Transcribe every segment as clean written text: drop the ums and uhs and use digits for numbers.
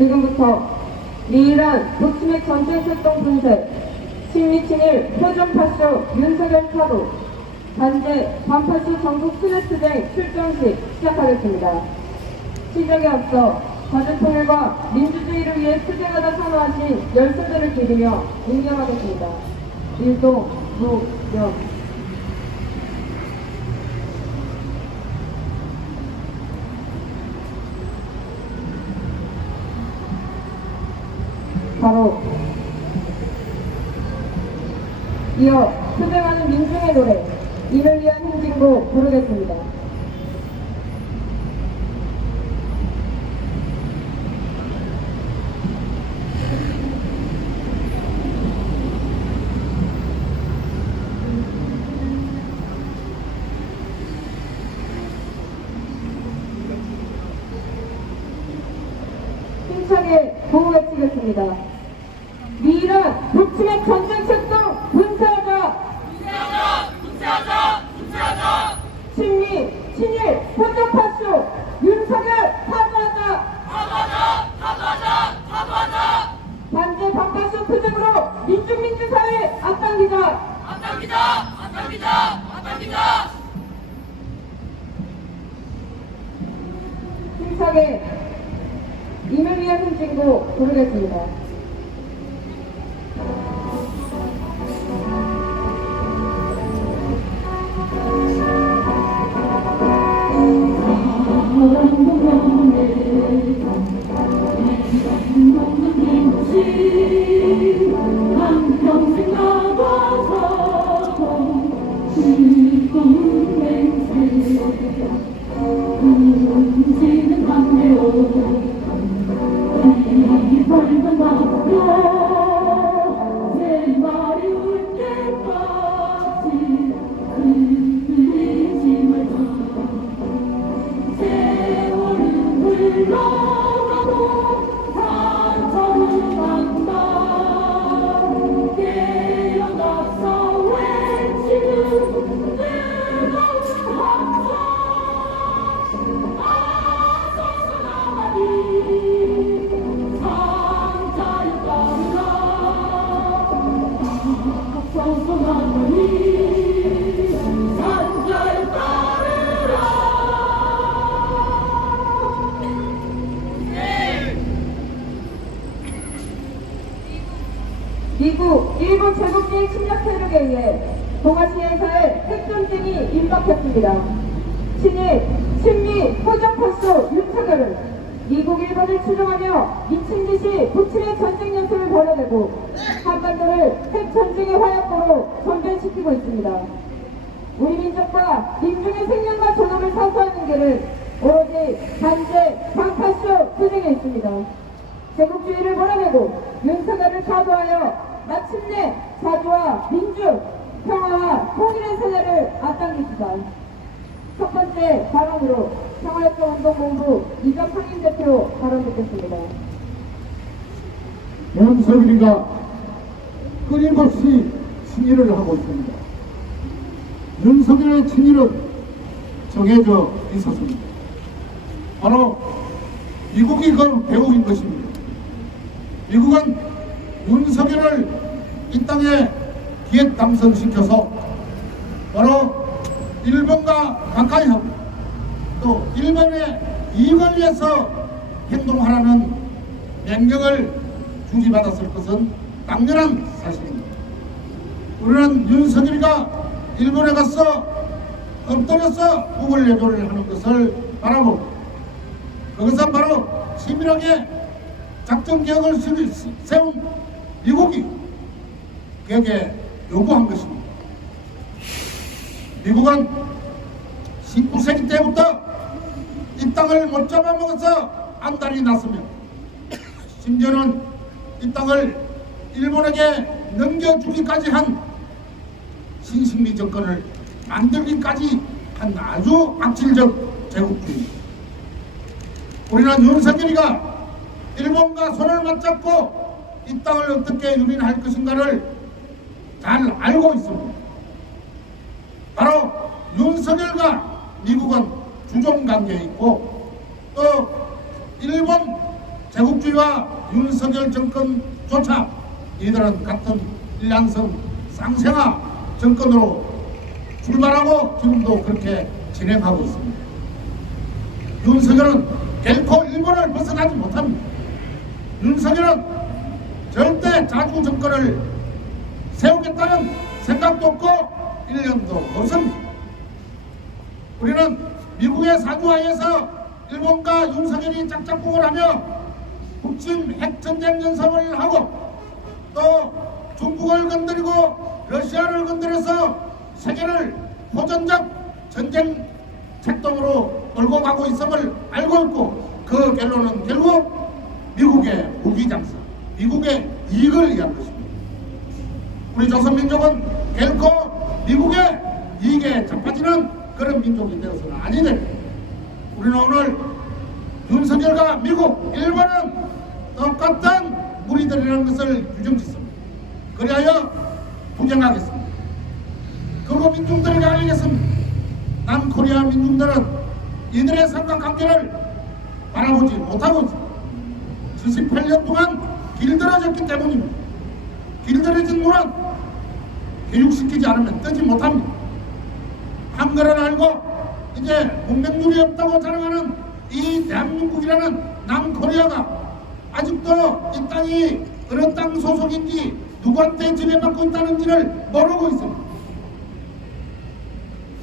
지금부터 미이란 북침의 전쟁출동 분쇄, 친미친일 표정파쇼 윤석열 타도, 단재 반파쇼 전국 스네트쟁 출정식 시작하겠습니다. 시작에 앞서 가족통일과 민주주의를 위해 투쟁하다 사망하신 열사들을 기리며 묵념하겠습니다. 일동 무명. 바로 이어 투쟁하는 민중의 노래 이를 위한 행진곡 부르겠습니다. 힘차게 구호 외치겠습니다. 미이란 북침의 전쟁 출동 분쇄하자! 분쇄하자! 분쇄하자! 분쇄하자! 친미, 친일, 혼종파쇼 윤석열 사과하자! 사과하자! 사과하자! 사과하자! 반대 반파쇼 투쟁으로 민중민주사회 앞당기자! 앞당기자! 앞당기자! 앞당기자! 힘차게 임을 위한 행진곡 부르겠습니다. 한평생 나가서 즐거운 맹세 움직이는 강대로 이 벌건 바뀌어 내 말이 울 때까지 흔들리지 말자 세월은 흘러가도 산천은 간다 깨어나서 외치는 뜨거운 함성 앞서서 나가니 상자에 따르라 앞서서 나가니 상자에 따르라 미국, 일본 제국주의 침략 세력에 의해 동아시아에서의 핵전쟁이 임박했습니다. 친일, 친미, 호적파쇼 윤석열은 미국, 일본을 추종하며 미친듯이 북침의 전쟁 연습을 벌여내고 한반도를 핵전쟁의 화약고로 전변시키고 있습니다. 우리 민족과 민중의 생명과 존엄을 사수하는 길은 오로지 단죄, 방파쇼 투쟁에 있습니다. 제국주의를 몰아내고 윤석열을 가도하여 마침내 자주와 민주, 평화와 통일의 세대를 앞당깁시다. 첫 번째 발언으로 평화협정운동본부 이정상임 대표 발언 듣겠습니다. 윤석열이가 끊임없이 친일을 하고 있습니다. 윤석열의 친일은 정해져 있었습니다. 바로 미국이 그 배후인 것입니다. 미국은 윤석열을 이 땅에 기획 당선시켜서 바로 일본과 가까이 하고 또 일본의 이익을 위해서 행동하라는 명령을 주지받았을 것은 당연한 사실입니다. 우리는 윤석열이가 일본에 가서 엎드려서 북을 외교를 하는 것을 바라보고 그것은 바로 치밀하게 작전계획을 세운 미국이 그에게 요구한 것입니다. 미국은 19세기 때부터 이 땅을 못 잡아먹어서 안달이 났으며 심지어는 이 땅을 일본에게 넘겨주기까지 한 신식미 정권을 만들기까지 한 아주 악질적 제국주의입니다. 우리는 윤석열이가 일본과 손을 맞잡고 이 땅을 어떻게 유린할 것인가를 잘 알고 있습니다. 바로 윤석열과 미국은 주종관계에 있고 또 일본 제국주의와 윤석열 정권조차 이들은 같은 일란성 쌍생아 정권으로 출발하고 지금도 그렇게 진행하고 있습니다. 윤석열은 결코 일본을 벗어나지 못합니다. 윤석열은 절대 자주 정권을 세우겠다는 생각도 없고 1년도 없습니다. 우리는 미국의 사주하에서 일본과 윤석열이 짝짝꿍을 하며 북침 핵전쟁 연습을 하고 또 중국을 건드리고 러시아를 건드려서 세계를 호전적 전쟁 책동으로 몰고 가고 있음을 알고 있고 그 결론은 결국 미국의 무기 장사, 미국의 이익을 위한 것입니다. 우리 조선민족은 결코 미국의 이익에 접하지는 그런 민족이 되어서는 아니되 우리는 오늘 윤석열과 미국, 일본은 똑같은 무리들이라는 것을 규정짓습니다. 그리하여 투쟁하겠습니다. 그리고 민중들에게 알리겠습니다. 남코리아 민중들은 이들의 삼각관계를 바라보지 못하고 있습니다. 78년 동안 길들여졌기 때문입니다. 길들여진 물은 교육시키지 않으면 뜨지 못합니다. 한글을 알고 이제 문맹률이 없다고 자랑하는 이 대한민국이라는 남코리아가 아직도 이 땅이 어느 땅 소속인지 누구한테 지배받고 있다는지를 모르고 있습니다.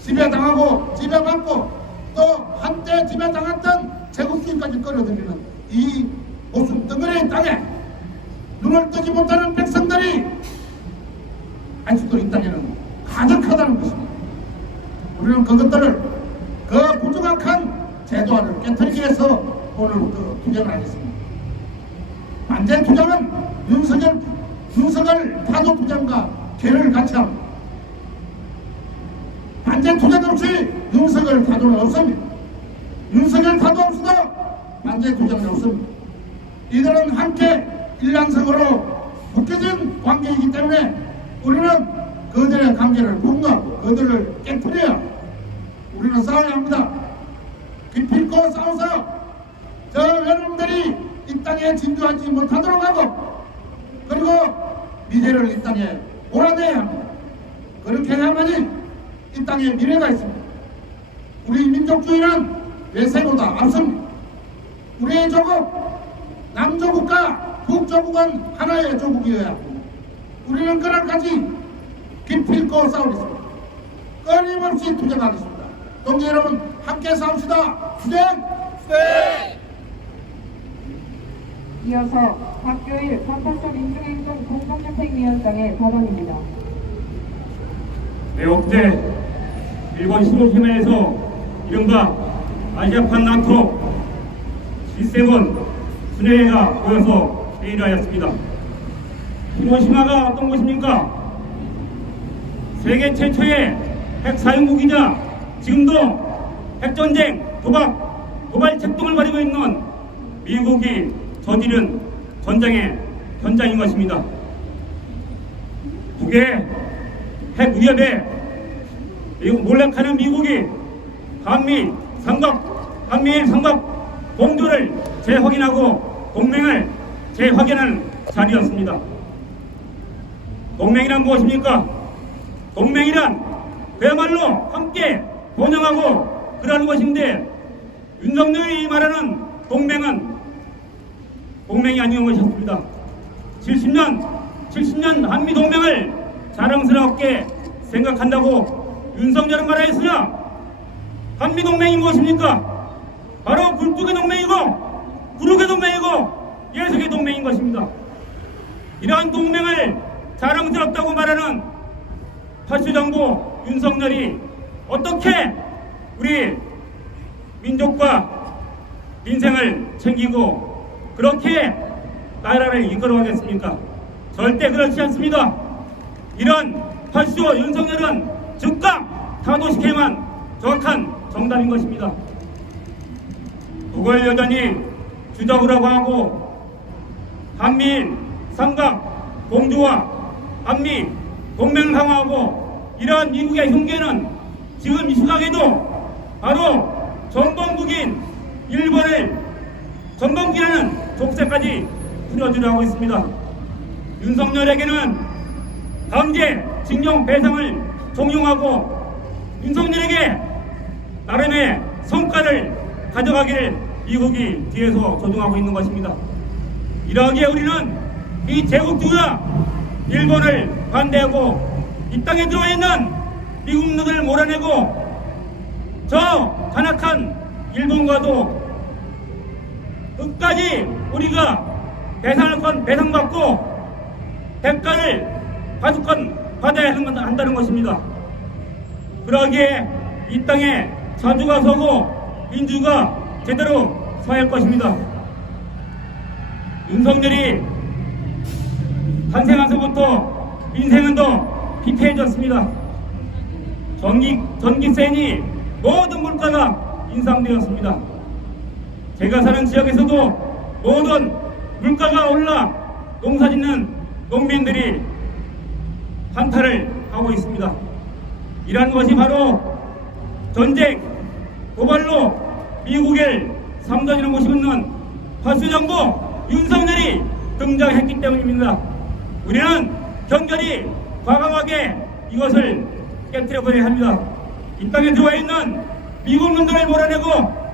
지배당하고 지배받고 또 한때 지배당했던 제국주의까지 끌어들이는 이 목숨 덩어리 땅에 눈을 뜨지 못하는 백성들이 아직도 이 땅에는 가득하다는 것입니다. 우리는 그것들을 그 부정확한 제도화를 깨뜨리기 위해서 오늘부터 투쟁을 하겠습니다. 반대 투쟁은 윤석열 파도 투쟁과 개를 같이 합니다. 반대 투쟁 없이 윤석열 파도는 없습니다. 윤석열 파도 없어도 반대 투쟁은 없습니다. 이들은 함께 일란성으로 묶여진 관계이기 때문에 우리는 그들의 관계를 분노하고 그들을 깨뜨려야 우리는 싸워야 합니다. 기필코 싸워서 저 여러분들이 이 땅에 진주하지 못하도록 하고 그리고 미래를 이 땅에 몰아내야 합니다. 그렇게 해야만이 이 땅에 미래가 있습니다. 우리 민족주의는 외세보다 앞섭니다. 우리의 조국, 남조국과 북조국은 하나의 조국이어야 합니다. 우리는 그날까지 기필코 싸우겠습니다. 끊임없이 투쟁하겠습니다. 동지 여러분 함께 싸웁시다. 투쟁! 네! 이어서 박교일 386 민중행동 공동정책위원장의 발언입니다. 네, 어제 일본 히로시마에서 이른바 아시아판 나토 G7 순회가 모여서 회의를 하였습니다. 히로시마가 어떤 곳입니까? 세계 최초의 핵사용국이자 지금도 핵전쟁, 도발 책동을 벌이고 있는 미국이 저지른 전쟁의 현장인 것입니다. 북의 핵 위협에 몰락하는 미국이 한미일 삼각 공조를 재확인하고 동맹을 재확인하는 자리였습니다. 동맹이란 무엇입니까? 동맹이란 그야말로 함께 번영하고 그러는 것인데 윤석열이 말하는 동맹은 동맹이 아닌 것이었습니다. 70년 한미동맹을 자랑스럽게 생각한다고 윤석열은 말하였으나 한미동맹이 무엇입니까? 바로 굴뚝의 동맹이고 구르의 동맹이고 예석의 동맹인 것입니다. 이러한 동맹을 자랑스럽다고 말하는 파쇼정부 윤석열이 어떻게 우리 민족과 민생을 챙기고 그렇게 나라를 이끌어가겠습니까? 절대 그렇지 않습니다. 이런 파쇼 윤석열은 즉각 타도시켜야만 정확한 정답인 것입니다. 그걸 여전히 주적이라고 하고 한미일 삼각 공조와 한미 동맹 강화하고 이러한 미국의 흉계는 지금 이 시각에도 바로 전범국인 일본을 전범기라는 족쇄까지 풀어주려 하고 있습니다. 윤석열에게는 강제 징용 배상을 종용하고 윤석열에게 나름의 성과를 가져가기를 미국이 뒤에서 조종하고 있는 것입니다. 이러기에 우리는 이 제국주의와 일본을 반대하고 이 땅에 들어와 있는 미국놈들을 몰아내고 저 잔악한 일본과도 끝까지 우리가 배상할건 배상받고 대가를 받아야 한다는 것입니다. 그러기에 이 땅에 자주가 서고 민주가 제대로 서야 할 것입니다. 윤석열이 탄생하서부터 인생은 더 피폐해졌습니다. 전기세니 모든 물가가 인상되었습니다. 제가 사는 지역에서도 모든 물가가 올라 농사짓는 농민들이 한탄을 하고 있습니다. 이러한 것이 바로 전쟁, 고발로 미국을 삼전이라고 모시는 파수정부 윤석열이 등장했기 때문입니다. 우리는 견결히 과감하게 이것을 깨뜨려버려야 합니다. 이 땅에 들어와 있는 미국 놈들을 몰아내고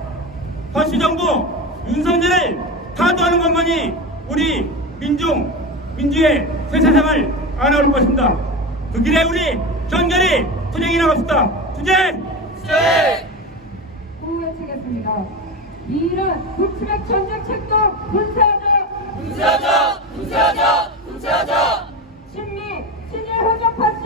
파수정부 윤석열을 타도하는 것만이 우리 민주의 새 세상을 안아올 것입니다. 그 길에 우리 견결히 투쟁이 나갑시다. 투쟁! 공유치겠습니다. 이 일은 불치맥 전쟁책도 분쇄하자! 분쇄하자! 분쇄하자! 분쇄하자! 친일 회전파쇼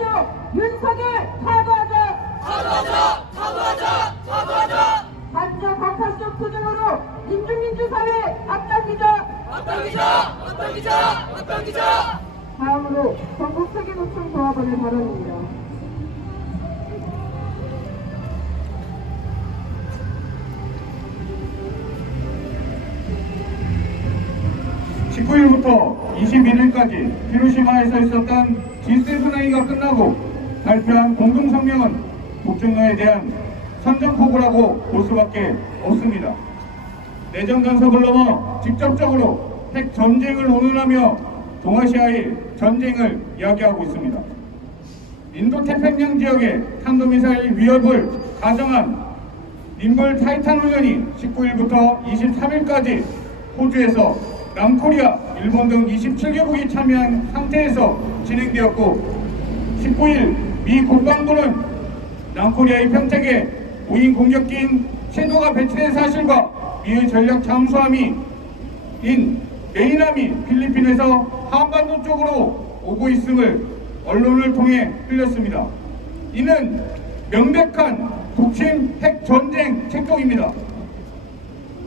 윤석열 타도하자! 타도하자! 타도하자! 타도하자! 반자 각하적 투쟁으로 민주사회 앞당기자! 앞당기자! 앞당기자! 앞당기자! 다음으로 전국 세계노총 조합원의 발언입니다. 19일부터 21일까지 히로시마에서 있었던 G7 회의가 끝나고 발표한 공동성명은 북중러에 대한 선전포고라고 볼 수밖에 없습니다. 내정 간섭을 넘어 직접적으로 핵 전쟁을 운운하며 동아시아의 전쟁을 이야기하고 있습니다. 인도 태평양 지역의 탄도미사일 위협을 가정한 님벌 타이탄 훈련이 19일부터 23일까지 호주에서 남코리아, 일본 등 27개국이 참여한 상태에서 진행되었고 19일 미 국방부는 남코리아의 평택에 우인 공격기인 섀도가 배치된 사실과 미의 전략 잠수함이 메이남이 필리핀에서 한반도 쪽으로 오고 있음을 언론을 통해 흘렸습니다. 이는 명백한 북침 핵 전쟁 책동입니다.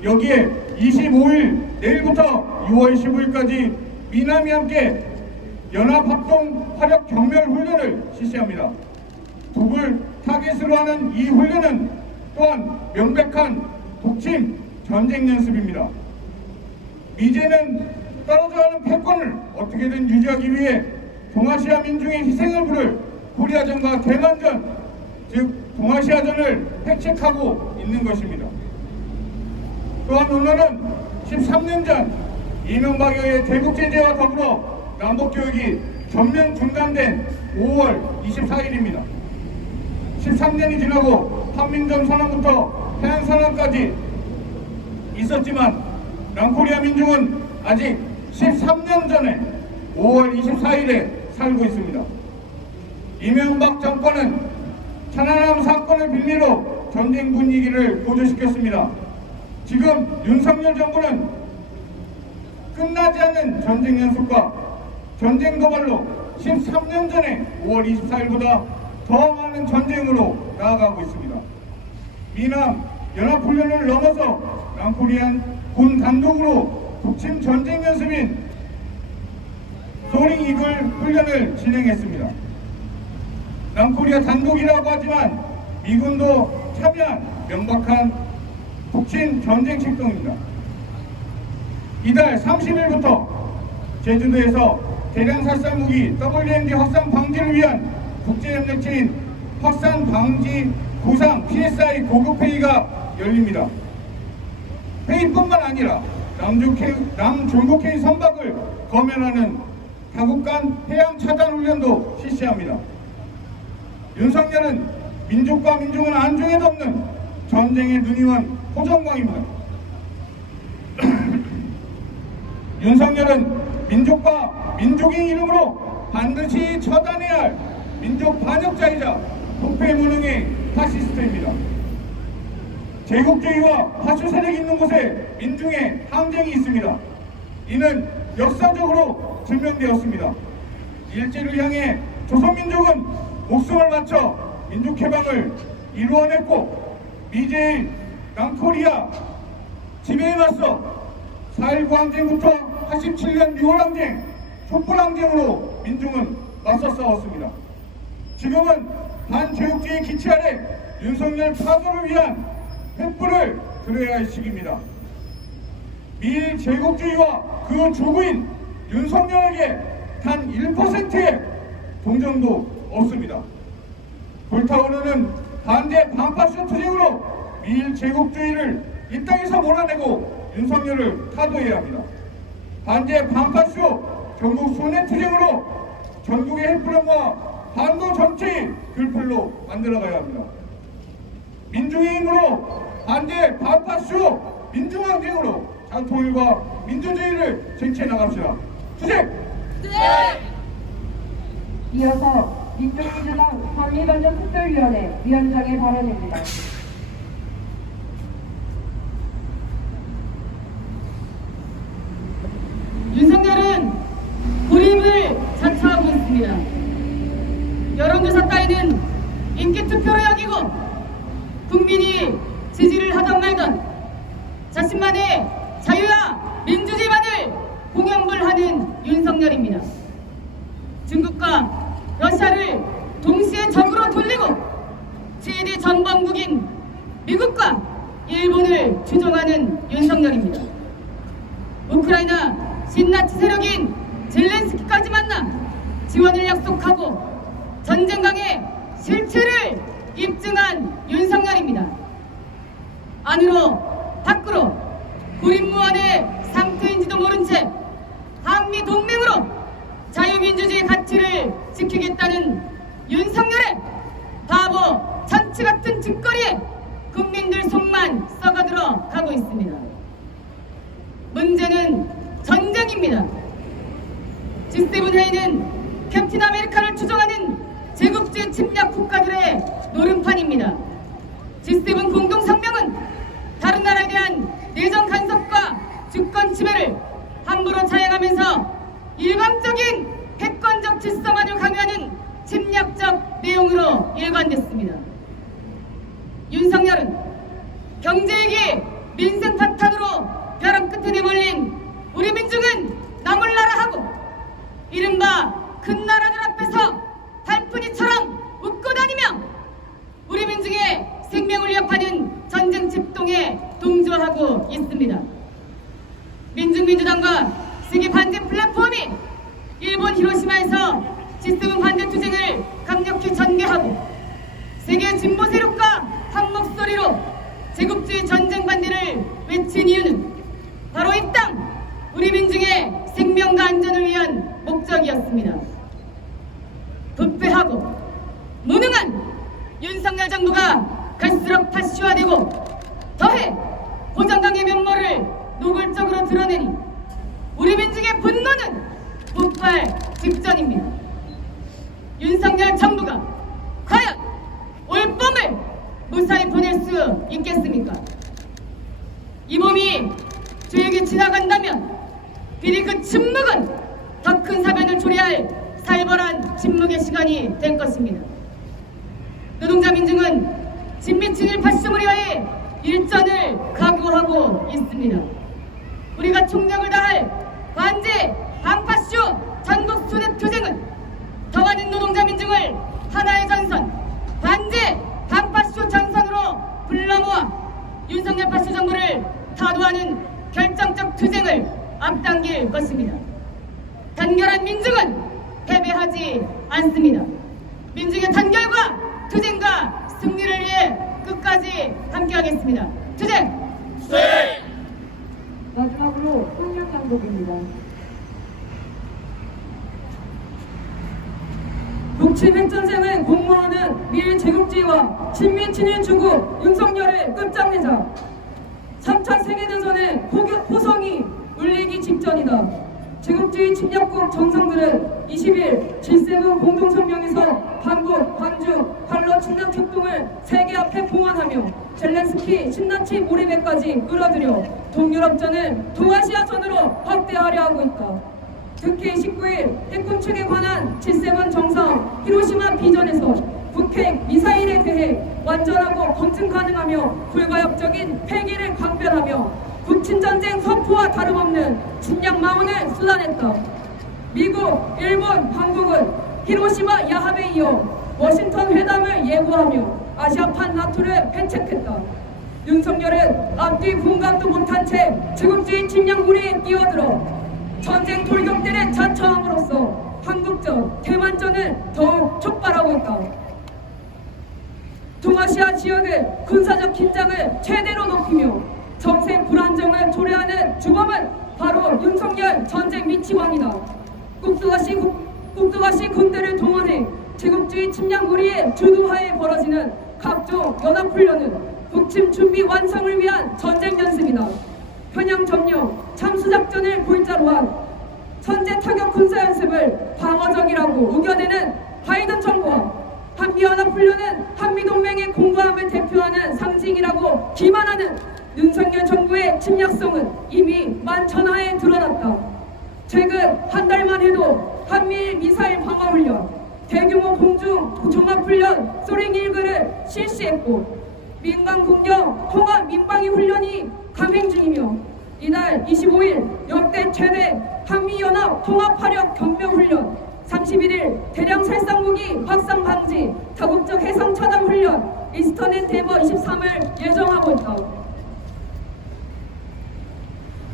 여기에 25일 내일부터 6월 15일까지 미남이 함께 연합합동 화력 경멸 훈련을 실시합니다. 북을 타겟으로 하는 이 훈련은 또한 명백한 북침 전쟁 연습입니다. 미제는 떨어져가는 패권을 어떻게든 유지하기 위해 동아시아 민중의 희생을 부를 코리아전과 대만전, 즉 동아시아전을 획책하고 있는 것입니다. 또한 오늘은 13년 전 이명박의 대북 제재와 더불어 남북교육이 전면 중단된 5월 24일입니다. 13년이 지나고 한민점 선언부터 해안 선언까지 있었지만 남코리아 민중은 아직 13년 전에 5월 24일에 살고 있습니다. 이명박 정권은 천안함 사건을 빌미로 전쟁 분위기를 고조시켰습니다. 지금 윤석열 정부는 끝나지 않는 전쟁 연습과 전쟁 도발로 13년 전에 5월 24일보다 더 많은 전쟁으로 나아가고 있습니다. 미남 연합훈련을 넘어서 남코리안 군 단독으로 북침 전쟁 연습인 소링 이글 훈련을 진행했습니다. 남코리아 단독이라고 하지만 미군도 참여한 명백한 북침 전쟁 책동입니다. 이달 30일부터 제주도에서 대량 살상 무기 WMD 확산 방지를 위한 국제협력체인 확산 방지 구상 PSI 고급 회의가 열립니다. 회의뿐만 아니라 남중국해 선박을 검열하는 다국간 해양 차단 훈련도 실시합니다. 윤석열은 민족과 민중은 안중에 덮는 전쟁의 눈이 온 호정광입니다. 윤석열은 민족과 민족의 이름으로 반드시 처단해야 할 민족 반역자이자 부패 무능의 파시스트입니다. 제국주의와 파쇼 세력이 있는 곳에 민중의 항쟁이 있습니다. 이는 역사적으로 증명되었습니다. 일제를 향해 조선민족은 목숨을 바쳐 민족해방을 이루어냈고 미제일 남코리아 지배에 맞서 4.19 항쟁부터 87년 6월 항쟁, 촛불항쟁으로 민중은 맞서 싸웠습니다. 지금은 반제국주의 기치 아래 윤석열 타도를 위한 횃불을 들어야 할 시기입니다. 미일 제국주의와 그 주구인 윤석열에게 단 1%의 동정도 없습니다. 불타오르는 반대 반파쇼 투쟁으로 미일 제국주의를 이 땅에서 몰아내고 윤석열을 타도해야 합니다. 반대 반파쇼 전국 손해 투쟁으로 전국의 횃불과 반도 전체의 글풀로 만들어가야 합니다. 민중의 힘으로 반대 반파쇼 민중항쟁으로 장통일과 민주주의를 쟁취해 나갑시다. 투쟁! 이어서 민족민주당 방위반정특별위원회 위원장의 발언입니다. 윤석열은 고립을 자처하고 있습니다. 여론조사 따위는 인기투표로 여기고 국민이 지지를 하던 말던 자신만의 자유와 민주주의만을 공연불하는 윤석열입니다. 중국과 러시아를 동시에 적으로 돌리고 최대 전범국인 미국과 일본을 추종하는 윤석열입니다. 우크라이나 신나치 세력인 젤렌스키까지 만나 지원을 약속하고 전쟁강의 실체를 입증한 윤석열입니다. 안으로 밖으로 고립무원의 상태인지도 모른 채 한미 동맹으로 자유민주주의 가치를 지키겠다는 윤석열의 바보 잔치 같은 짓거리에 국민들 속만 썩어들어 가고 있습니다. 문제는 전쟁입니다. G7 회의는 캡틴 아메리카를 추종하는 제국주의 침략 국가들의 노름판입니다. G7 공동성명은 다른 나라에 대한 내정 간섭과 주권 침해를 함부로 자행하면서 일방적인 패권적 질서만을 강요하는 침략적 내용으로 일관됐습니다. 윤석열은 경제이기 민생 파탄으로 벼랑 끝에 내몰린 우리 민중은 나몰라라 하고 이른바 큰 나라들 앞에서 달푼이처럼 웃고 다니며 우리 민중의 생명을 위협하는 전쟁 집동에 동조하고 있습니다. 민중민주당과 세계 반대 플랫폼이 일본 히로시마에서 G7 반대 투쟁을 강력히 전개하고 세계 진보 세력과 한 목소리로 제국주의 전쟁 반대를 외친 이유는 바로 이 땅 우리 민중의 생명과 안전을 위한 목적이었습니다. 부패하고 무능한 윤석열 정부가 갈수록 파시화되고 더해 호정강의 면모를 노골적으로 드러내니 우리 민중의 분노는 폭발 직전입니다. 윤석열 정부가 과연 올봄을 무사히 보낼 수 있겠습니까? 이 몸이 저에게 지나간다면 비리 그 침묵은 더 큰 사변을 초래할 살벌한 침묵의 시간이 될 것입니다. 노동자 민중은 진미친일 파쇼를 위하여 일전을 각오하고 있습니다. 우리가 총력을 다할 반제 반파쇼 전국 수뇌 투쟁은 더 많은 노동자 민중을 하나의 전선 반제 반파쇼 전선으로 불러 모아 윤석열 파쇼 정부를 타도하는 결정적 투쟁을 앞당길 것입니다. 단결한 민중은 패배하지 않습니다. 민중의 단결과 투쟁과 승리를 위해 끝까지 함께하겠습니다. 투쟁! 마지막으로 성령 양복입니다. 북침 핵전쟁을 공모하는 미일 제국주의와 친미 친일 주국 윤석열을 끝장내자. 3차 세계대전의 호성이 울리기 직전이다. 제국주의 침략국 정상들은 20일 G7 공동성명에서 반북, 반중, 반러 침략 특동을 세계 앞에 봉헌하며 젤렌스키 신나치 몰입에까지 끌어들여 동유럽전을 동아시아전으로 확대하려 하고 있다. 특히 19일 핵군축에 관한 G7 정상 히로시마 비전에서 북핵 미사일에 대해 완전하고 검증 가능하며 불가역적인 폐기를 강변하며 북친전쟁 선포와 다름없는 침략 망언을 쏟아냈다. 미국, 일본, 한국은 히로시마 야합에 이어 워싱턴 회담을 예고하며 아시아판 나토를 배책했다. 윤석열은 앞뒤 분간도 못한 채 제국주의 침략 무리에 끼어들어 전쟁 돌격대를 자처함으로써 한국전, 대만전을 더욱 촉발하고 있다. 동아시아 지역의 군사적 긴장을 최대로 높이며 정세 불안정을 초래하는 주범은 바로 윤석열 전쟁 미치광이다. 국도가시 군대를 동원해 제국주의 침략 무리의 주도하에 벌어지는 각종 연합훈련은 북침 준비 완성을 위한 전쟁 연습이다. 편향 점령, 참수작전을 골자로 한 선제 타격 군사 연습을 방어적이라고 우겨대는 바이든 정부와 한미연합훈련은 한미동맹의 공고함을 대표하는 상징이라고 기만하는 윤석열 정부의 침략성은 이미 만천하에 드러났다. 최근 한 달만 해도 한미일 미사일 방어훈련, 대규모 공중 종합훈련 소링1그를 실시했고 민간 공격 통합 민방위 훈련이 감행 중이며 이날 25일 역대 최대 한미연합 통합화력 경병훈련, 31일 대량 살상무기 확산 방지 다국적 해상 차단 훈련 이스턴 앤 데머 23을 예정하고 있다.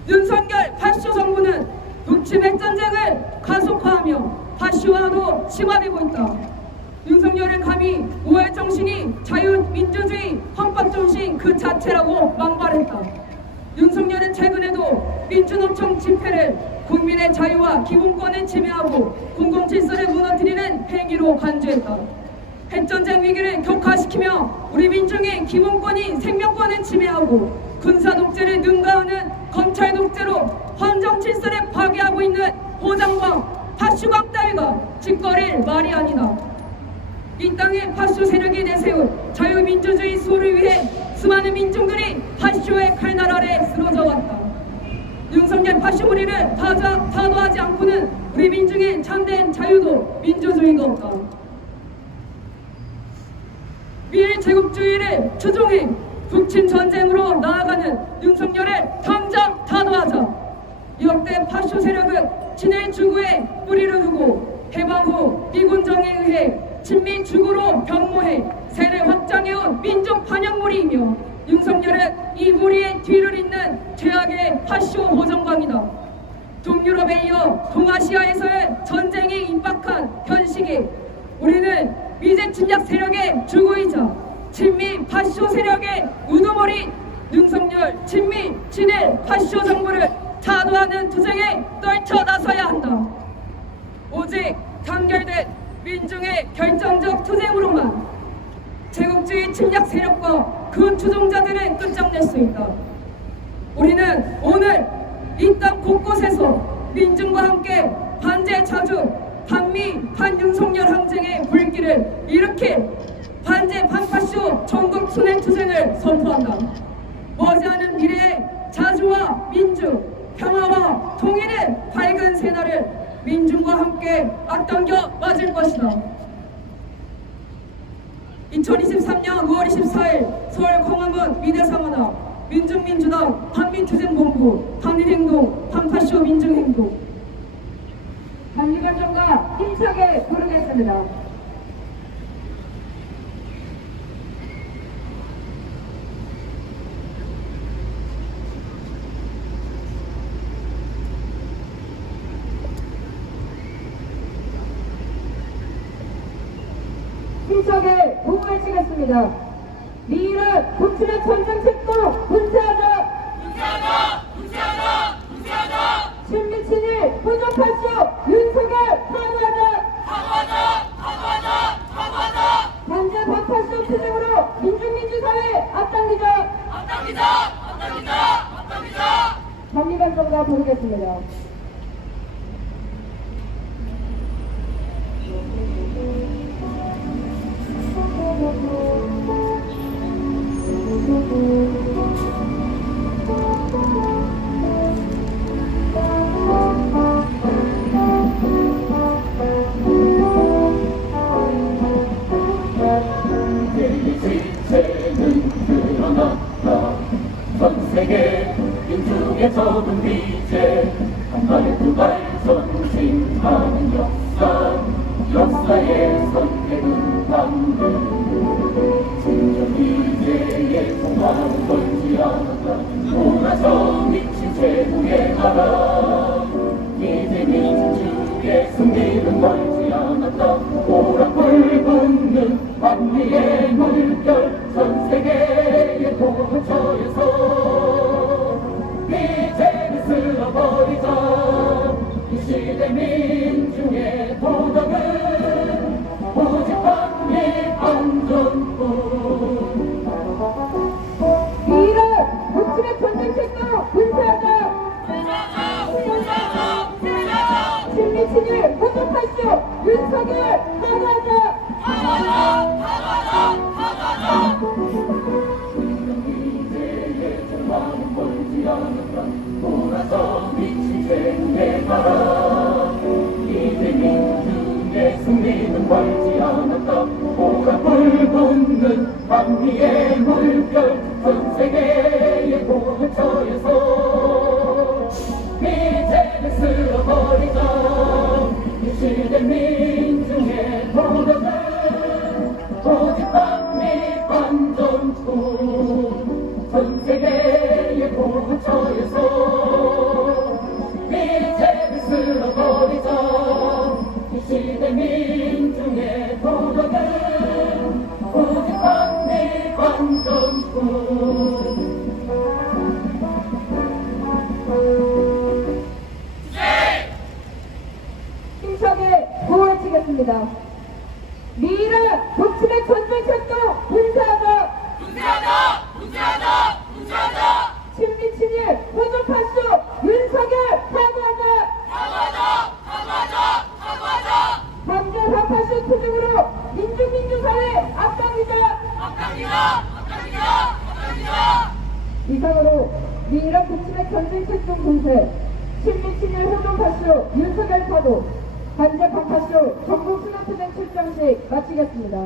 윤석열 파쇼 정부는 북침 핵전쟁을 가속화하며 파쇼화도 심화되고 있다. 윤석열은 감히 5월 정신이 자유민주주의 헌법정신 그 자체라고 망발했다. 윤석열은 최근에도 민주노총 집회를 국민의 자유와 기본권을 침해하고 공공질서를 무너뜨리는 행위로 간주했다. 핵전쟁 위기를 격화시키며 우리 민중의 기본권인 생명권을 침해하고 군사독재를 능가하는 검찰독재로 헌정질서를 파괴하고 있는 호장광, 파쇼광 따위가 짓거릴 말이 아니다. 이 땅에 파쇼 세력이 내세운 자유민주주의 수호를 위해 수많은 민중들이 파쇼의 칼날 아래 쓰러져 왔다. 윤석열 파쇼 무리를 타도하지 않고는 우리 민중의 참된 자유도 민주주의가 없다. 미일 제국주의를 추종해 북침 전쟁으로 나아가는 윤석열을 당장 타도하자. 역대 파쇼 세력은 친일 주구에 뿌리를 두고 해방 후 미군정에 의해 친미 주구로 변모해 세를 확장해온 민족 반역무리이며 윤석열은 이 무리의 뒤를 잇는 죄악의 파쇼 호정광이다. 동유럽에 이어 동아시아에서의 전쟁이 임박한 현 시기 우리는 미제 침략 세력의 주구이자 친미 파쇼 세력의 우두머리 윤석열 친미 친일 파쇼 정부를 타도하는 투쟁에 떨쳐 나서야 한다. 오직 단결된 민중의 결정적 투쟁으로만 제국주의 침략 세력과 그 추종자들을 끝장낼 수 있다. 우리는 오늘 이 땅 곳곳에서 민중과 함께 반제 자주 반미 반윤석열 항쟁의 불길을 일으킬 반제 반파쇼 전국 순회 투쟁을 선포한다. 머지않은 미래에 자주와 민주, 평화와 통일의 밝은 새날을 민중과 함께 앞당겨 맞을 것이다. 2023년 5월 24일 서울 광화문 미대사마다 민중민주당 반미투쟁본부 반일행동 반파쇼 민중행동 반미관정과 힘차게 부르겠습니다. 힘차게 부흥을 치겠습니다. 미일은 북침의 전쟁 책도 분쇄하자! 분쇄하자! 분쇄하자! 앞당기자! 앞당기자! 앞당기자! 장미반성가 부르겠습니다. 지체는 드러났다. 전 세계 민중의 적은 비제 한 발 두 발 전진하는 역사, 역사의 선택은 방금 진정 이제의 통화는 멀지 않았다. 돌아서 미친 제국의 나라, 이제 민주주의의 승리는 멀지 않았다. 오락불 붙는 완리의 물결, 전 세계의 도처에서 이제는 쓸어버리자. 이 시대 민중의 도덕은 오직 반리 안전뿐. 이를 북침의 전쟁책도 분쇄하자. 분쇄하자! 분쇄하자! 친미친일 혼동할수 윤석열 사과하자. 사과하자! 사과하자! 사과하자! 이제의 종말은 멀지 않았다. 돌아서 미친 제국의 나라, 이제 민중의 승리는 멀지 않았다. 오락불 붙는 반미의 물결, 전 세계의 도처에서 이제는 쓸어버리자. 이 시대 민중의 도덕은 오직 반미 안전뿐. 전 세계의 도처에서 이제는 쓸어버리자. 이 시대 민중의 도덕은 오직 반미 안전뿐. 힘차게 구호해치겠습니다. 미래 북침의 전쟁책도 분쇄하자. 분쇄하자! 분쇄하자! 분쇄하자! 친미친일 혼동할수 윤석열 사과하자. 사과하자! 사과하자! 사과하자! 범죄 반팔수 투쟁으로 민중사회 앞당기자. 앞당기자! 앞당기자! 앞당기자! 이상으로 미이란 북침의 전쟁책동 분쇄, 친미친일 혼동팔수 윤석열 사도, 반제 반팔수 전국 수납투쟁 출정식 마치겠습니다.